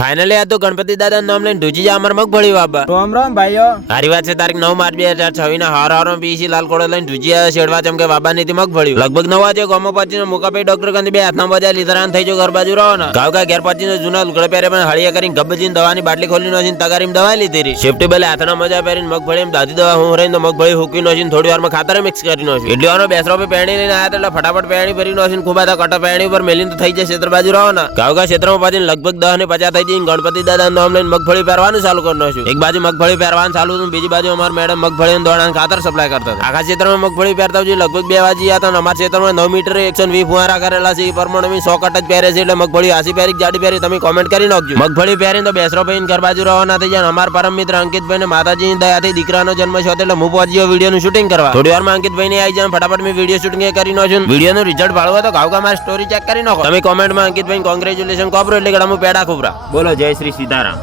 Finally આ તો ગણપતિ દાદા નામ લઈને ઢૂજી જા અમાર મગફળી બાબા. રામ રામ ભાઈઓ. હારી વાત છે. તારીખ 9 માર્ચ 2026 ના હાર પીસી લાલ કોડો લઈને ઢૂજી શેડવા ચમ કે બાબા ની મગફળી લગભગ 9 વાગે ગોમો પચીને મોકાપઈ ડોક્ટર કંદી બે હાથના બજા લીધરાન થઈ જો ઘર બાજુ રહો ને ગાવ કા ઘેર પચીને જૂના લુગડા પહેરે પણ હળિયા કરીને ગબ્બજીને દવાની બાટલી ખોલી નોસીને તગારીમ દવા લીધી રી સેફ્ટી બેલે હાથના મજા પહેરીને મગફળી દાદી દવા હું રહીને મગફળી હુકી નોસીને થોડી વારમાં ખાતર મિક્સ કરી નોસી એટલી વારનો બેસરો પે પેણી લઈને આયા એટલે ફટાફટ પેણી ભરી નોસીને ખૂબ આતા કટા પેણી ઉપર મેલીને તો થઈ જાય ક્ષેત્ર બાજુ રહો ને ગાવ કા ક્ષેત્રમાં પચીને લગભગ 10 ને 50 થઈ જઈને ગણપતિ દાદા નામ લઈને મગફળી પહેરવાનું ચાલુ કરી છું. એક બાજુ મગફળી પહેરવાનું ચાલુ હતું, બીજી બાજુ અમાર મેડમ મગફળી દોડાને ખાતર સપ્લાય કરતા હતા. આખા ક્ષેત્રમાં મગફળી પહેરતા હોય લગભગ 2 વાજી હતા અને અમારા ક્ષેત્રમાં 9 મીટર 120 ફુવારા કરેલા છે. એ પ્રમાણે 100 કટ જ પહેરે છે એટલે મગફળી આસી પહેરી જાડી પહેરી તમે કોમેન્ટ કરી નાખજો. મગફળી પહેરીને તો બેસરો ભાઈ ઘર બાજુ રવાના થઈ જાય. અમારા પરમ મિત્ર અંકિતભાઈ ને માતાજીની દયાથી દીકરાનો જન્મ છે એટલે હું પહોંચ્યો વિડીયોનું શૂટિંગ કરવા. થોડી વારમાં અંકિતભાઈ ને આવી જાય ફટાફટ મેં વિડીયો શૂટિંગ કરી નાખ્યું. વિડીયોનું રિઝલ્ટ ભાળવા તો ગાવ મારી સ્ટોરી ચેક કરી નાખો તમે કોમેન્ટમાં અંકિતભાઈ કોંગ્રેચ્યુલેશન કોપરો એટલે કે હું પેડા ખુબરા બોલો. જય શ્રી સીતારામ.